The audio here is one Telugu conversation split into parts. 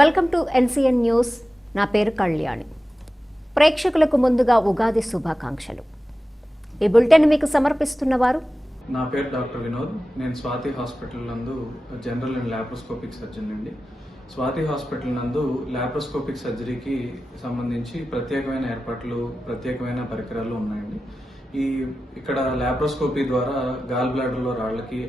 Welcome to NCN news. నా పేరు కళ్యాణి. ప్రేక్షకులకు ముందుగా ఉగాది శుభాకాంక్షలు. ఈ బులెటిన్ మీకు సమర్పిస్తున్నవారు నా పేరు డాక్టర్ వినోద్. నేను స్వాతి హాస్పిటల్ నందు జనరల్ అండ్ లాప్రోస్కోపిక్ సర్జన్ అండి. స్వాతి హాస్పిటల్ నందు లాప్రోస్కోపిక్ సర్జరీకి సంబంధించి ప్రత్యేకమైన ఏర్పాట్లు, ప్రత్యేకమైన పరికరాలు ఉన్నాయండి. ఇక్కడ లాప్రోస్కోపీ ద్వారా గాల్ బ్లాడర్లో రాళ్లకి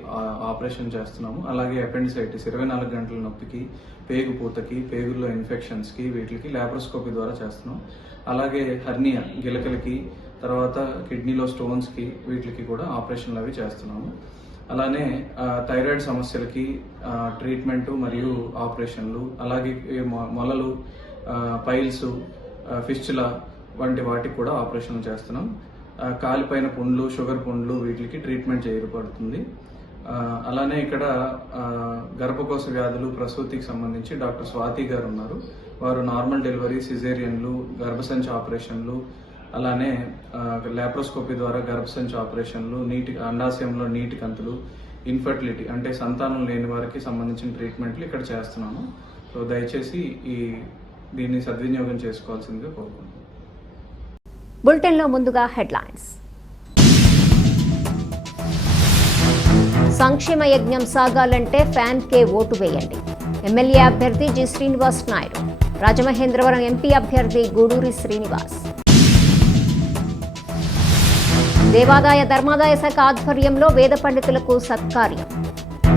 ఆపరేషన్ చేస్తున్నాము. అలాగే అపెండిసైటిస్ 24 గంటల నొప్పికి, పేగు పూతకి, పేగుల్లో ఇన్ఫెక్షన్స్కి వీటికి లాప్రోస్కోపీ ద్వారా చేస్తున్నాం. అలాగే హర్నియా గిలకలకి, తర్వాత కిడ్నీలో స్టోన్స్కి వీటికి కూడా ఆపరేషన్లు అవి చేస్తున్నాము. అలానే థైరాయిడ్ సమస్యలకి ట్రీట్మెంట్ మరియు ఆపరేషన్లు, అలాగే మొలలు, పైల్స్, ఫిస్చులా వంటి వాటికి కూడా ఆపరేషన్లు చేస్తున్నాం. కాలిపైన పుండ్లు, షుగర్ పుండ్లు వీటికి ట్రీట్మెంట్ చేయబడుతుంది. అలానే ఇక్కడ గర్భకోశ వ్యాధులు, ప్రసూతికి సంబంధించి డాక్టర్ స్వాతి గారు ఉన్నారు. వారు నార్మల్ డెలివరీ, సిజేరియన్లు, గర్భసంచి ఆపరేషన్లు, అలానే లాప్రోస్కోపీ ద్వారా గర్భసంచి ఆపరేషన్లు, అండాశయంలో నీటి కంతులు, ఇన్ఫర్టిలిటీ అంటే సంతానం లేని వారికి సంబంధించిన ట్రీట్మెంట్లు ఇక్కడ చేస్తున్నాము. సో దయచేసి దీన్ని సద్వినియోగం చేసుకోవాల్సిందిగా కోరుకుంటున్నాను. బులెటిన్లో ముందుగా హెడ్లైన్స్. సంక్షేమ యజ్ఞం సాగాలంటే ఫ్యాన్కే ఓటు వేయండి. ఎమ్మెల్యే అభ్యర్థి జి శ్రీనివాస్ నాయుడు. రాజమహేంద్రవరం ఎంపీ అభ్యర్థి గూడూరి శ్రీనివాస్. దేవాదాయ ధర్మాదాయ శాఖ ఆధ్వర్యంలో వేద పండితులకు సత్కార్యం.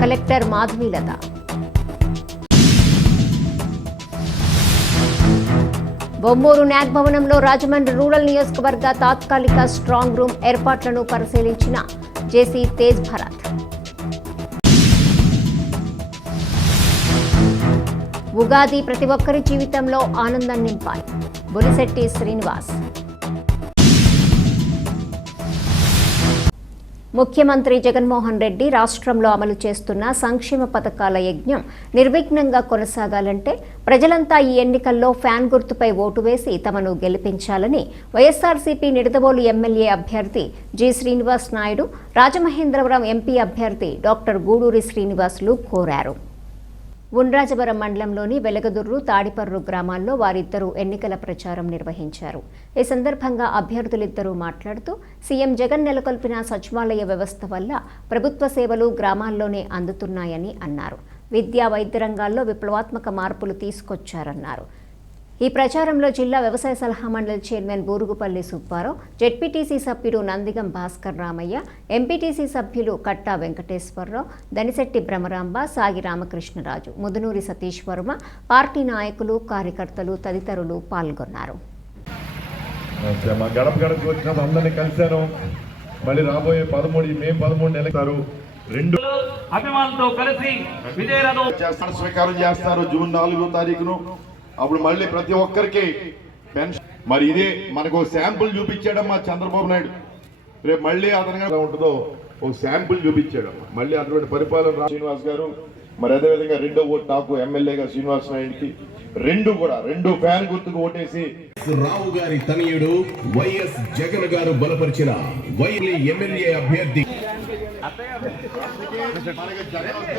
కలెక్టర్ మాధవీలత. బొమ్మూరు న్యాక్ భవనంలో రాజమండ్రి రూరల్ నియోజకవర్గ తాత్కాలిక స్ట్రాంగ్ రూమ్ ఏర్పాట్లను పరిశీలించిన జేసీ తేజ్ భరత్. ఉగాది ప్రతి ఒక్కరి జీవితంలో ఆనందం నింపాలి. బొలిశెట్టి శ్రీనివాస్. ముఖ్యమంత్రి జగన్మోహన్ రెడ్డి రాష్ట్రంలో అమలు చేస్తున్న సంక్షేమ పథకాల యజ్ఞం నిర్విఘ్నంగా కొనసాగాలంటే ప్రజలంతా ఈ ఎన్నికల్లో ఫ్యాన్ గుర్తుపై ఓటు వేసి తమను గెలిపించాలని వైఎస్ఆర్సీపీ నిడదవోలు ఎమ్మెల్యే అభ్యర్థి జి శ్రీనివాస్ నాయుడు, రాజమహేంద్రవరం ఎంపీ అభ్యర్థి డాక్టర్ గూడూరి శ్రీనివాసులు కోరారు. ఉండ్రాజవరం మండలంలోని వెలగదుర్రు, తాడిపర్రు గ్రామాల్లో వారిద్దరూ ఎన్నికల ప్రచారం నిర్వహించారు. ఈ సందర్భంగా అభ్యర్థులిద్దరూ మాట్లాడుతూ సీఎం జగన్ నెలకొల్పిన సచివాలయ వ్యవస్థ వల్ల ప్రభుత్వ సేవలు గ్రామాల్లోనే అందుతున్నాయని అన్నారు. విద్యా, వైద్య రంగాల్లో విప్లవాత్మక మార్పులు తీసుకొచ్చారన్నారు. ఈ ప్రచారంలో జిల్లా వ్యవసాయ సలహా మండలి చైర్మన్ బూరుగుపల్లి సుబ్బారావు, జెడ్పీటీసీ సభ్యుడు నందిగం భాస్కర్ రామయ్య, ఎంపీటీసీ సభ్యులు కట్టా వెంకటేశ్వరరావు, దనిశెట్టి భ్రమరాంబ, సాగి రామకృష్ణరాజు, ముదునూరి సతీష్ వర్మ, పార్టీ నాయకులు, కార్యకర్తలు తదితరులు పాల్గొన్నారు. స్వీకారం చేస్తారు జూన్ 4వ తారీఖును. అప్పుడు మళ్ళీ ప్రతి ఒక్కరికి పెన్షన్. మరి ఇదే మనకు శాంపుల్ చూపించాడమ్మా చంద్రబాబు నాయుడు. రేపు మళ్ళీ అదనంగా ఉంటుందో ఒక శాంపుల్ చూపించాడమ్మా. మళ్ళీ అటువంటి పరిపాలన శ్రీనివాస్ గారు. మరి అదేవిధంగా రెండో ఓటు నాకు ఎమ్మెల్యేగా శ్రీనివాస్ నాయుడికి రెండు ఫ్యాన్ గుర్తుకు ఓటేసి రావు గారి తనయుడు వైఎస్ జగన్ గారు బలపరిచిన వైఎస్ఆర్ ఎమ్మెల్యే అభ్యర్థి.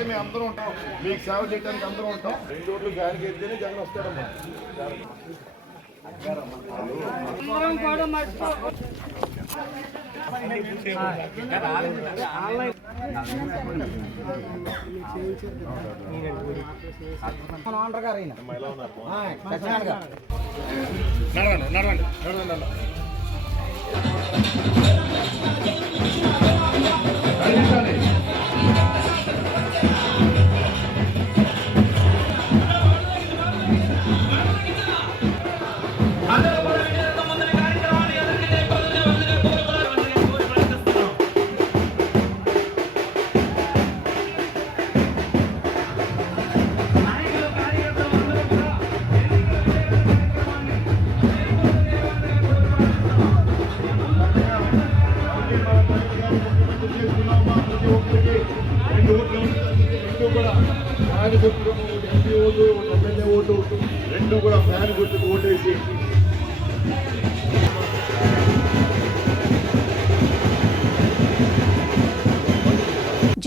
మేము అందరూ ఉంటాం, మీకు సేవ చేయడానికి అందరూ ఉంటాం. 2 ఓట్లు ఫ్యాన్కి వెళ్తేనే జగన్ వస్తాడమ్మా.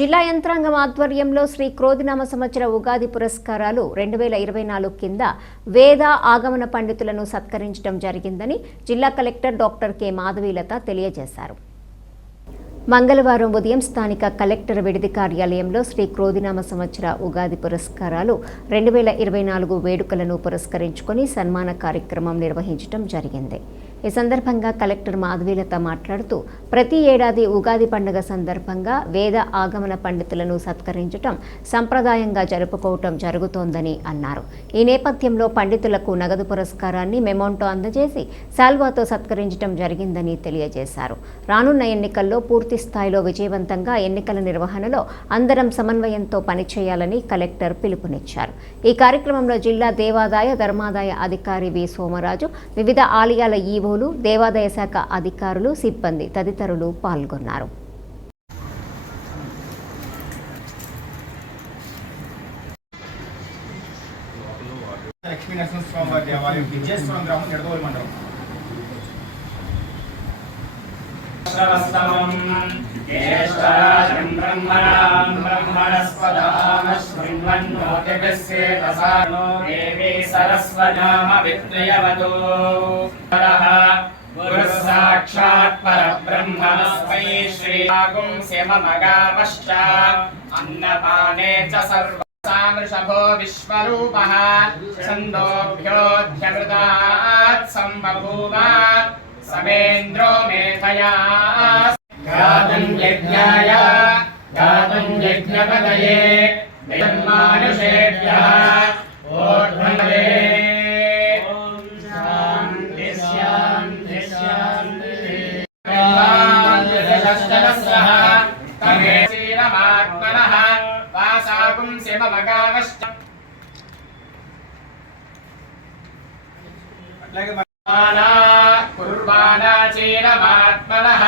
జిల్లా యంత్రాంగం ఆధ్వర్యంలో శ్రీ క్రోధినామ సంవత్సర ఉగాది పురస్కారాలు 2024 కింద వేద ఆగమన పండితులను సత్కరించడం జరిగిందని జిల్లా కలెక్టర్ డాక్టర్ కె మాధవీలత తెలియజేశారు. మంగళవారం ఉదయం స్థానిక కలెక్టర్ విడిది కార్యాలయంలో శ్రీ క్రోధినామ సంవత్సర ఉగాది పురస్కారాలు 2024 వేడుకలను పురస్కరించుకొని సన్మాన కార్యక్రమం నిర్వహించడం జరిగింది. ఈ సందర్భంగా కలెక్టర్ మాధవీలత మాట్లాడుతూ ప్రతి ఏడాది ఉగాది పండుగ సందర్భంగా వేద ఆగమన పండితులను సత్కరించడం సంప్రదాయంగా జరుపుకోవటం జరుగుతోందని అన్నారు. ఈ నేపథ్యంలో పండితులకు నగదు పురస్కారాన్ని మెమోంటో అందజేసి శాల్వాతో సత్కరించడం జరిగిందని తెలియజేశారు. రానున్న ఎన్నికల్లో పూర్తి స్థాయిలో విజయవంతంగా ఎన్నికల నిర్వహణలో అందరం సమన్వయంతో పనిచేయాలని కలెక్టర్ పిలుపునిచ్చారు. ఈ కార్యక్రమంలో జిల్లా దేవాదాయ ధర్మాదాయ అధికారి వి సోమరాజు, వివిధ ఆలయాల ఈవోలు, దేవాదాయ శాఖ అధికారులు, సిబ్బంది తదితరులు పాల్గొన్నారు. లక్ష్మీ నరసింహస్వామి వారి దేవాలయం విజయస్వరం గ్రామం నిడదవోలు మండలం. సాక్షాత్ పరబ్రహ్మణస్మై శ్రీయాగుం సేమమగామశ్చ అన్నపానే చ సర్వ సామృషభో విశ్వరూపః ఛందోభ్యోధ్యమృతాత్ సంబభూవ సమేంద్రో మేధయా గాతుం యజ్ఞాయ గాతుం యజ్ఞపదయే బ్రహ్మానుషేభ్యః ఓర్ధ్వదే కుర్వాణా చీరమాత్మనః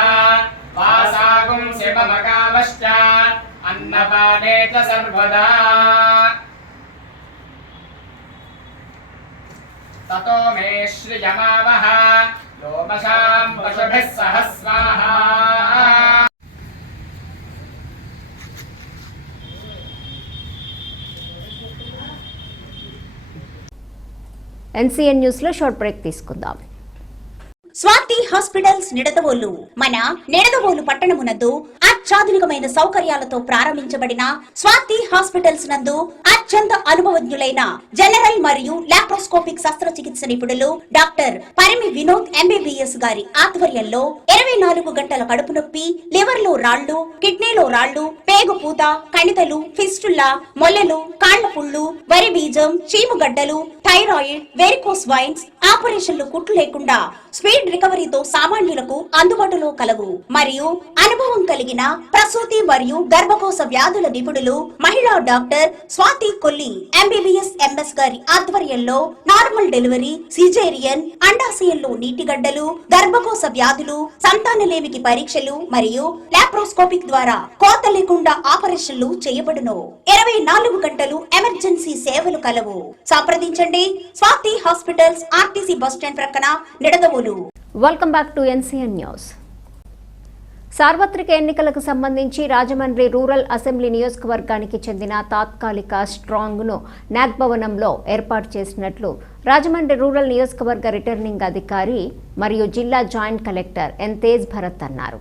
వాసాగుం శివమకామశ్చ అన్నపానే చ సర్వదా తతో మే శ్రియమావహ లోమశాం పశుభిః సహ స్వాహా. ఎన్సీఎన్ న్యూస్ లో షార్ట్ బ్రేక్ తీసుకుందాం. స్వాతి హాస్పిటల్స్ నిడదవోలు మన నిడదవోలు పట్టణమునందు అత్యాధునికమైన సౌకర్యాలతో ప్రారంభించబడిన స్వాతి హాస్పిటల్స్ నందు అత్యంత అనుభవజ్ఞులైన జనరల్ మరియు లాప్రోస్కోపిక్ శస్త్రచికిత్స నిపుణులు డాక్టర్ పరిమి వినోద్ ఎంబీబీఎస్ గారి ఆధ్వర్యంలో 24 గంటల కడుపు నొప్పి, లివర్ లో రాళ్లు, కిడ్నీలో రాళ్లు, పేగు పూత, కణితలు, ఫిస్టుల్లా, మొల్లలు, కాళ్ల పుళ్ళు, వరి బీజం, చీముగడ్డలు, థైరాయిడ్, వెరికోస్ వైన్స్ ఆపరేషన్లు కుట్లు లేకుండా స్పీడ్ రికవరీతో సామాన్యులకు అందుబాటులో కలవు. మరియు అనుభవం కలిగిన ప్రసూతి మరియు గర్భకోశ వ్యాధుల నిపుణులు మహిళా doctor Swathi Kolli MBBS MS గారి ఆధ్వర్యంలో నార్మల్ డెలివరీ, సిజేరియన్, అండాశయంలో నీటిగడ్డలు, గర్భకోశ వ్యాధులు, సంతానలేమికి పరీక్షలు మరియు లాప్రోస్కోపిక్ ద్వారా కోత లేకుండా ఆపరేషన్లు చేయబడును. 24 గంటలు ఎమర్జెన్సీ సేవలు కలవు. సంప్రదించండి Swathi hospitals, RTC bus stand ప్రక్కన, Nidadavolu. Welcome back to NCN news. సార్వత్రిక ఎన్నికలకు సంబంధించి రాజమండ్రి రూరల్ అసెంబ్లీ నియోజకవర్గానికి చెందిన తాత్కాలిక స్ట్రాంగ్ను నాగ్ భవనంలో ఏర్పాటు చేసినట్లు రాజమండ్రి రూరల్ నియోజకవర్గ రిటర్నింగ్ అధికారి మరియు జిల్లా joint collector N Tej Bharath అన్నారు.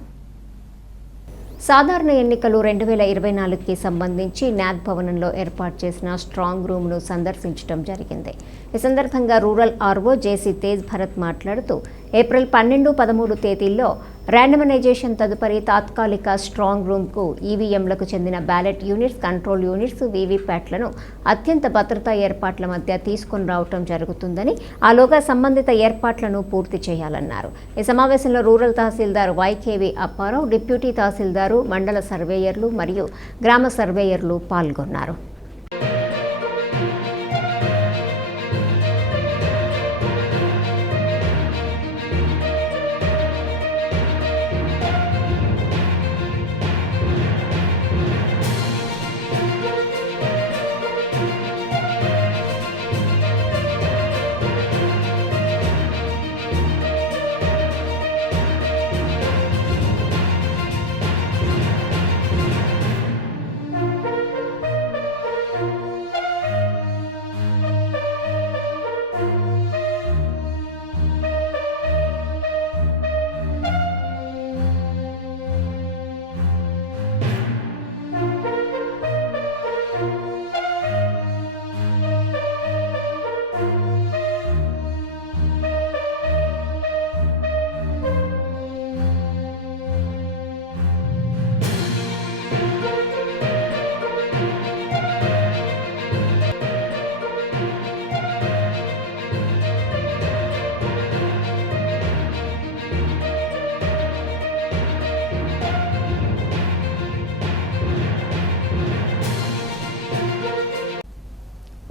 సాధారణ ఎన్నికలు 2024కి సంబంధించి నాగ్ భవనంలో ఏర్పాటు చేసిన స్ట్రాంగ్ రూమ్ను సందర్శించడం జరిగింది. ఈ సందర్భంగా రూరల్ ఆర్ఓ జేసీ తేజ్ భరత్ మాట్లాడుతూ ఏప్రిల్ 12, 13 తేదీల్లో ర్యాండమైజేషన్ తదుపరి తాత్కాలిక స్ట్రాంగ్ రూమ్కు ఈవీఎంలకు చెందిన బ్యాలెట్ యూనిట్స్, కంట్రోల్ యూనిట్స్, వీవీప్యాట్లను అత్యంత భద్రతా ఏర్పాట్ల మధ్య తీసుకుని రావటం జరుగుతుందని, ఆలోగా సంబంధిత ఏర్పాట్లను పూర్తి చేయాలన్నారు. ఈ సమావేశంలో రూరల్ తహసీల్దార్ వైకేవి అప్పారావు, డిప్యూటీ తహసీల్దారు, మండల సర్వేయర్లు మరియు గ్రామ సర్వేయర్లు పాల్గొన్నారు.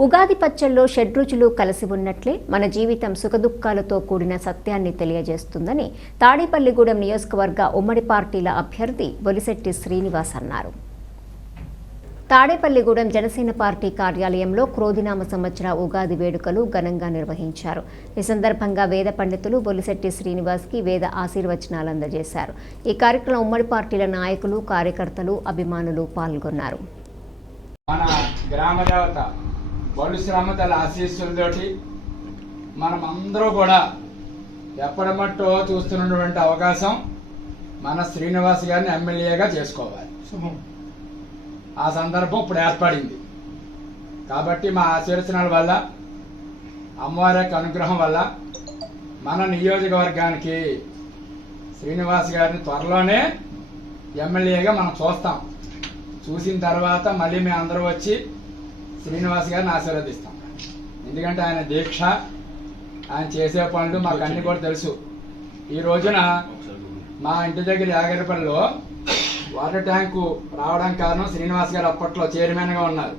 ఉగాది పచ్చల్లో షడ్రుచులు కలిసి ఉన్నట్లే మన జీవితం సుఖదుఖాలతో కూడిన సత్యాన్ని తెలియజేస్తుందని తాడేపల్లిగూడెం నియోజకవర్గ ఉమ్మడి పార్టీల అభ్యర్థి బొలిశెట్టి శ్రీనివాస్ అన్నారు. తాడేపల్లిగూడెం జనసేన పార్టీ కార్యాలయంలో క్రోధినామ సంవత్సర ఉగాది వేడుకలు ఘనంగా నిర్వహించారు. ఈ సందర్భంగా వేద పండితులు బొలిశెట్టి శ్రీనివాస్కి వేద ఆశీర్వచనాలు అందజేశారు. ఈ కార్యక్రమంలో ఉమ్మడి పార్టీల నాయకులు, కార్యకర్తలు, అభిమానులు పాల్గొన్నారు. మన గ్రామ దేవత బొలిశ్రమతల ఆశీస్సులతోటి మనం అందరూ కూడా ఎప్పటిమట్టో చూస్తున్నటువంటి అవకాశం మన శ్రీనివాస్ గారిని ఎమ్మెల్యేగా చేసుకోవాలి. ఆ సందర్భం ఇప్పుడు ఏర్పడింది కాబట్టి మా ఆశీర్వచనాల వల్ల, అమ్మవారి యొక్క అనుగ్రహం వల్ల మన నియోజకవర్గానికి శ్రీనివాస్ గారిని త్వరలోనే ఎమ్మెల్యేగా మనం చూస్తాం. చూసిన తర్వాత మళ్ళీ మేము అందరూ వచ్చి శ్రీనివాస్ గారిని ఆశీర్వదిస్తాం. ఎందుకంటే ఆయన దీక్ష, ఆయన చేసే పనులు మాకు అన్ని కూడా తెలుసు. ఈ రోజున మా ఇంటి దగ్గర యాగరిపల్లిలో వాటర్ ట్యాంకు రావడానికి కారణం శ్రీనివాస్ గారు అప్పట్లో చైర్మన్గా ఉన్నారు.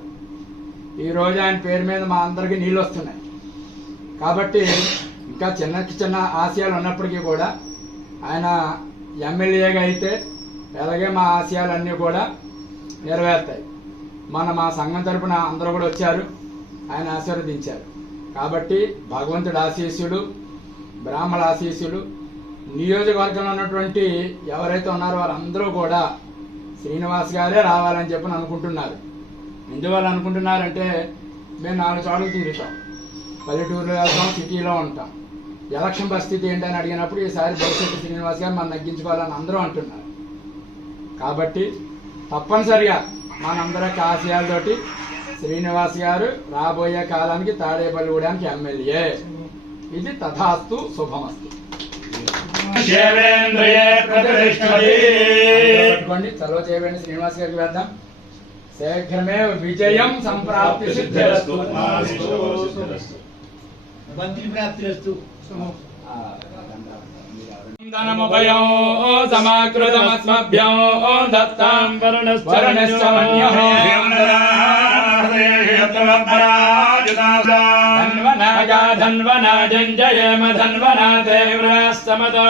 ఈ రోజు ఆయన పేరు మీద మా అందరికీ నీళ్ళు వస్తున్నాయి. కాబట్టి ఇంకా చిన్న ఆశయాలు ఉన్నప్పటికీ కూడా ఆయన ఎమ్మెల్యేగా అయితే అలాగే మా ఆశయాలన్నీ కూడా నెరవేరుతాయి. మా సంఘం తరపున అందరూ కూడా వచ్చారు, ఆయన ఆశీర్వదించారు. కాబట్టి భగవంతుడి ఆశీస్సులు, బ్రాహ్మణ ఆశీస్సులు, నియోజకవర్గంలో ఉన్నటువంటి ఎవరైతే ఉన్నారో వారందరూ కూడా శ్రీనివాస్ గారే రావాలని చెప్పి అనుకుంటున్నారు. ఎందువల్ల అనుకుంటున్నారంటే మేము 4 చోట్ల తిరుగుతాం, పల్లెటూరులో వెళ్తాం, సిటీలో ఉంటాం. ఎలక్షన్ పరిస్థితి ఏంటని అడిగినప్పుడు ఈసారి బొలిశెట్టి శ్రీనివాస్ గారు మనం నగ్గించుకోవాలని అందరూ అంటున్నారు. కాబట్టి తప్పనిసరిగా మనందరి ఆశయాలతోటి శ్రీనివాస్ గారు రాబోయే కాలానికి తాడేపల్లిగూడెంకి ఎమ్మెల్యే. ఇది తథాస్తు, శుభమస్తు. పెట్టుకోండి, చలవ చేయబడి శ్రీనివాస్ గారికి వేద్దాం. శీఘ్రమే విజయం సంప్రాప్తి సిద్ధిరస్తు. ధనముభయం సమాకృతమస్మభ్యం దత్తాం వరుణశ్చ మన్యః ధన్వనాగా ధన్వనాజంజయేమ ధన్వనాతే వ్రాస్తమతో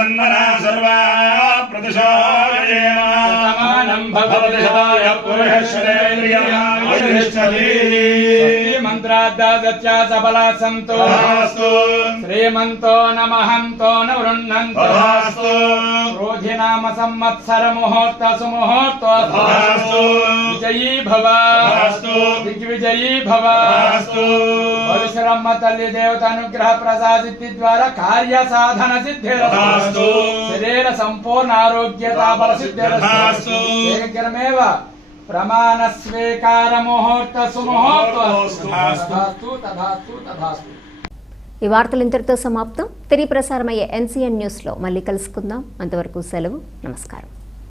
ధన్వనా సర్వా ప్రతిశోయమానం భవతి శతాయ పురుషేంద్రియం మంత్రాద్దాసత్యా సఫలా సంతో శ్రీమంతో నమహంతో న వృణంతో క్రోధినామ సంవత్సర ముహూర్త సుముహూర్త విజయీ భవ, దిగ్విజయీ భవ. బొలిశరమ్మ తల్లి దేవత అనుగ్రహ ప్రసాదిత్తి ద్వారా కార్య సాధన సిద్ధిరస్తు. శరీర సంపూర్ణ ఆరోగ్యతా బల సిద్ధిరస్తు. శీఘ్రమేవ ప్రమాణ స్వీకార ముహూర్త సుముహూర్త. ఈ వార్తలు ఇంతటితో సమాప్తం. తిరిగి ప్రసారమయ్యే NCN న్యూస్లో మళ్ళీ కలుసుకుందాం. అంతవరకు సెలవు. నమస్కారం.